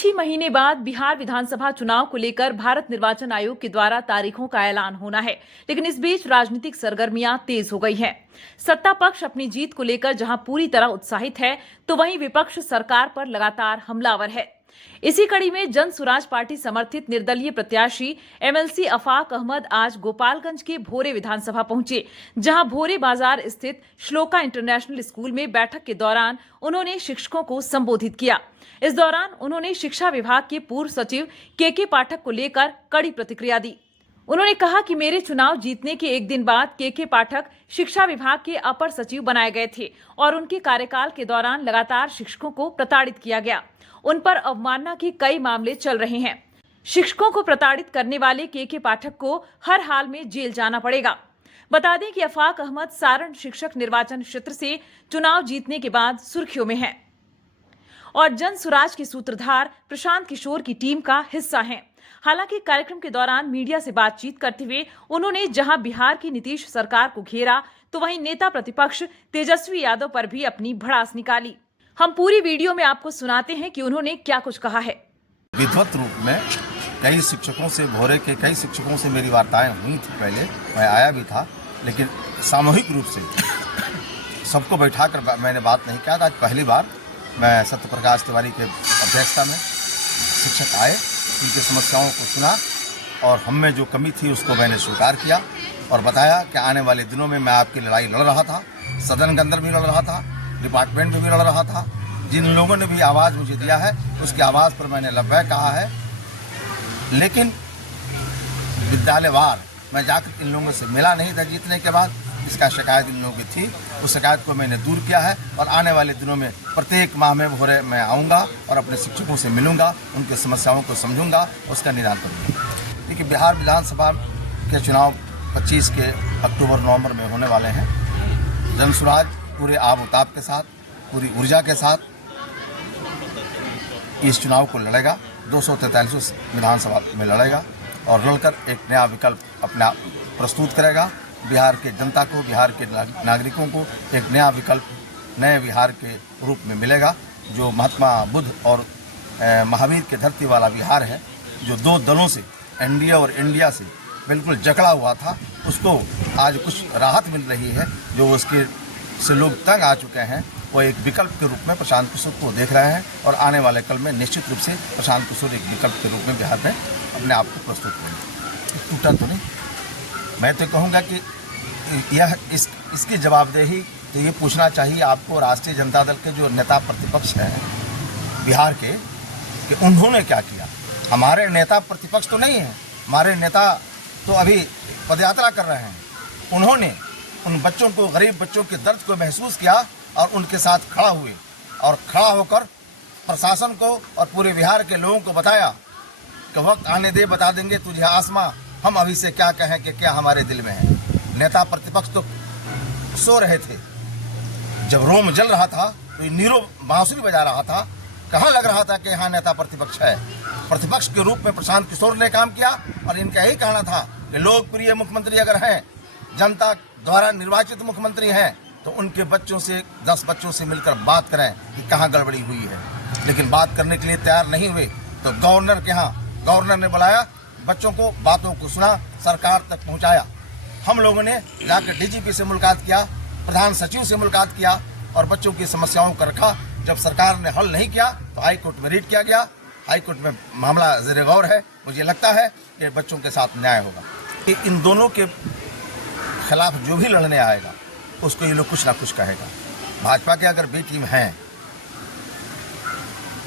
कुछ ही महीने बाद बिहार विधानसभा चुनाव को लेकर भारत निर्वाचन आयोग के द्वारा तारीखों का ऐलान होना है, लेकिन इस बीच राजनीतिक सरगर्मियां तेज हो गई हैं। सत्ता पक्ष अपनी जीत को लेकर जहां पूरी तरह उत्साहित है, तो वहीं विपक्ष सरकार पर लगातार हमलावर है। इसी कड़ी में जन सुराज पार्टी समर्थित निर्दलीय प्रत्याशी एमएलसी अफाक अहमद आज गोपालगंज के भोरे विधानसभा पहुंचे, जहां भोरे बाजार स्थित श्लोका इंटरनेशनल स्कूल में बैठक के दौरान उन्होंने शिक्षकों को संबोधित किया। इस दौरान उन्होंने शिक्षा विभाग के पूर्व सचिव के पाठक को लेकर कड़ी प्रतिक्रिया दी। उन्होंने कहा कि मेरे चुनाव जीतने के एक दिन बाद के पाठक शिक्षा विभाग के अपर सचिव बनाए गए थे और उनके कार्यकाल के दौरान लगातार शिक्षकों को प्रताड़ित किया गया। उन पर अवमानना के कई मामले चल रहे हैं। शिक्षकों को प्रताड़ित करने वाले के पाठक को हर हाल में जेल जाना पड़ेगा। बता दें कि अफाक अहमद सारण शिक्षक निर्वाचन क्षेत्र से चुनाव जीतने के बाद सुर्खियों में हैं और जन सुराज के सूत्रधार प्रशांत किशोर की टीम का हिस्सा हैं। हालांकि कार्यक्रम के दौरान मीडिया से बातचीत करते हुए उन्होंने जहां बिहार की नीतीश सरकार को घेरा, तो वहीं नेता प्रतिपक्ष तेजस्वी यादव पर भी अपनी भड़ास निकाली। हम पूरी वीडियो में आपको सुनाते हैं कि उन्होंने क्या कुछ कहा है। विधिवत रूप में कई शिक्षकों से, भोरे के कई शिक्षकों से मेरी वार्ताएं हुई थी। पहले मैं आया भी था, लेकिन सामूहिक रूप से सबको बैठाकर मैंने बात नहीं किया। आज पहली बार मैं सत्यप्रकाश तिवारी के अध्यक्षता में शिक्षक आए, उनकी समस्याओं को सुना और हम में जो कमी थी उसको मैंने स्वीकार किया और बताया कि आने वाले दिनों में मैं आपकी लड़ाई लड़ रहा था, सदन के अंदर भी लड़ रहा था, डिपार्टमेंट में भी लड़ रहा था। जिन लोगों ने भी आवाज़ मुझे दिया है उसकी आवाज़ पर मैंने लब्बैक कहा है, लेकिन विद्यालयवार मैं जाकर इन लोगों से मिला नहीं था जीतने के बाद। इसका शिकायत इन लोगों की थी, उस शिकायत को मैंने दूर किया है और आने वाले दिनों में प्रत्येक माह में भोरे मैं आऊँगा और अपने शिक्षकों से मिलूँगा, उनकी समस्याओं को समझूंगा, उसका निदान करूँगा। देखिए, बिहार विधानसभा के चुनाव 25 के अक्टूबर-नवंबर में होने वाले हैं। जनसुराज पूरे आब उताब के साथ, पूरी ऊर्जा के साथ इस चुनाव को लड़ेगा, 243 विधानसभा में लड़ेगा और लड़कर एक नया विकल्प अपना प्रस्तुत करेगा। बिहार के जनता को, बिहार के नागरिकों को एक नया विकल्प नए बिहार के रूप में मिलेगा, जो महात्मा बुद्ध और महावीर के धरती वाला बिहार है, जो दो दलों से, एनडीए और इंडिया से बिल्कुल जकड़ा हुआ था, उसको आज कुछ राहत मिल रही है। जो उसके से लोग तंग आ चुके हैं, वो एक विकल्प के रूप में प्रशांत किशोर को देख रहे हैं और आने वाले कल में निश्चित रूप से प्रशांत किशोर एक विकल्प के रूप में बिहार में अपने आप को प्रस्तुत करेंगे। टूटा तो नहीं। मैं तो कहूँगा कि यह इसकी जवाबदेही तो ये पूछना चाहिए आपको, राष्ट्रीय जनता दल के जो नेता प्रतिपक्ष हैं बिहार के, कि उन्होंने क्या किया। हमारे नेता प्रतिपक्ष तो नहीं हैं, हमारे नेता तो अभी पदयात्रा कर रहे हैं। उन्होंने उन बच्चों को, गरीब बच्चों के दर्द को महसूस किया और उनके साथ खड़ा हुए और खड़ा होकर प्रशासन को और पूरे बिहार के लोगों को बताया कि वक्त आने दे, बता देंगे तुझे आसमां, हम अभी से क्या कहें कि क्या हमारे दिल में है। नेता प्रतिपक्ष तो सो रहे थे, जब रोम जल रहा था तो नीरो बांसुरी बजा रहा था। कहाँ लग रहा था कि यहाँ नेता प्रतिपक्ष है। प्रतिपक्ष के रूप में प्रशांत किशोर ने काम किया और इनका यही कहना था कि लोकप्रिय मुख्यमंत्री अगर हैं, जनता द्वारा निर्वाचित मुख्यमंत्री हैं, तो उनके बच्चों से, 10 बच्चों से मिलकर बात करें कि कहाँ गड़बड़ी हुई है। लेकिन बात करने के लिए तैयार नहीं हुए, तो गवर्नर के यहाँ, गवर्नर ने बुलाया, बच्चों को, बातों को सुना, सरकार तक पहुँचाया। हम लोगों ने जाकर डीजीपी से मुलाकात किया, प्रधान सचिव से मुलाकात किया और बच्चों की समस्याओं को रखा। जब सरकार ने हल नहीं किया तो हाईकोर्ट में रिट किया गया। हाईकोर्ट में मामला ज़ेर गौर है। मुझे लगता है कि बच्चों के साथ न्याय होगा। कि इन दोनों के खिलाफ जो भी लड़ने आएगा उसको ये लोग कुछ ना कुछ कहेगा। भाजपा के अगर बी टीम हैं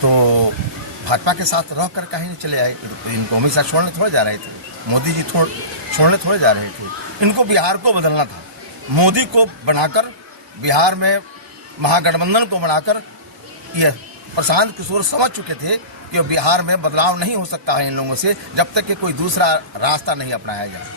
तो भाजपा के साथ रह कर कहीं नहीं चले आए। तो इनको हमेशा छोड़ने थोड़े जा रहे थे, मोदी जी छोड़ने थोड़े जा रहे थे। इनको बिहार को बदलना था। मोदी को बनाकर, बिहार में महागठबंधन को बनाकर, यह प्रशांत किशोर समझ चुके थे कि बिहार में बदलाव नहीं हो सकता है इन लोगों से, जब तक कि कोई दूसरा रास्ता नहीं अपनाया जाए।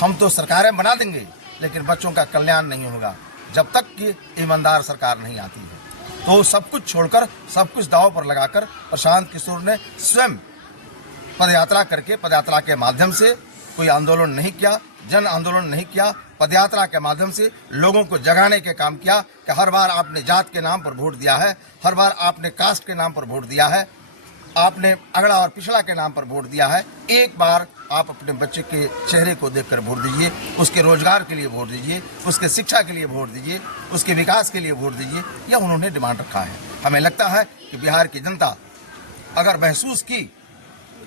हम तो सरकारें बना देंगे, लेकिन बच्चों का कल्याण नहीं होगा जब तक कि ईमानदार सरकार नहीं आती है। तो सब कुछ छोड़कर, सब कुछ दांव पर लगाकर प्रशांत किशोर ने स्वयं पदयात्रा करके, पदयात्रा के माध्यम से कोई आंदोलन नहीं किया, जन आंदोलन नहीं किया, पदयात्रा के माध्यम से लोगों को जगाने के काम किया कि हर बार आपने जात के नाम पर वोट दिया है, हर बार आपने कास्ट के नाम पर वोट दिया है, आपने अगड़ा और पिछड़ा के नाम पर वोट दिया है। एक बार आप अपने बच्चे के चेहरे को देखकर वोट दीजिए, उसके रोजगार के लिए वोट दीजिए, उसके शिक्षा के लिए वोट दीजिए, उसके विकास के लिए वोट दीजिए। यह उन्होंने डिमांड रखा है। हमें लगता है कि बिहार की जनता अगर महसूस की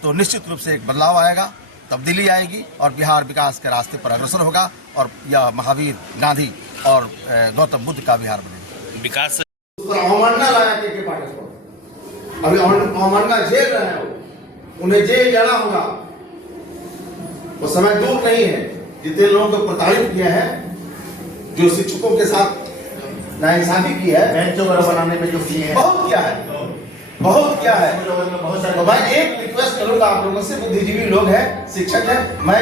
तो निश्चित रूप से एक बदलाव आएगा, तब्दीली आएगी और बिहार विकास के रास्ते पर अग्रसर होगा और यह महावीर गांधी और गौतम बुद्ध का बिहार बनेगा। विकास अवमानना लाया के पार्टी को, अभी अवमानना झेल रहे हैं वो, उन्हें जेल जाना होगा। वो समय दूर नहीं है। जितने लोगों को प्रताड़ित किया है, जो शिक्षकों के साथ नाइंसाफी की है, बेंच वगैरह बनाने में जो किए हैं, बहुत किया है, बहुत किया है। तो मैं एक रिक्वेस्ट करूंगा आप लोगों से, बुद्धिजीवी लोग हैं, शिक्षक हैं, मैं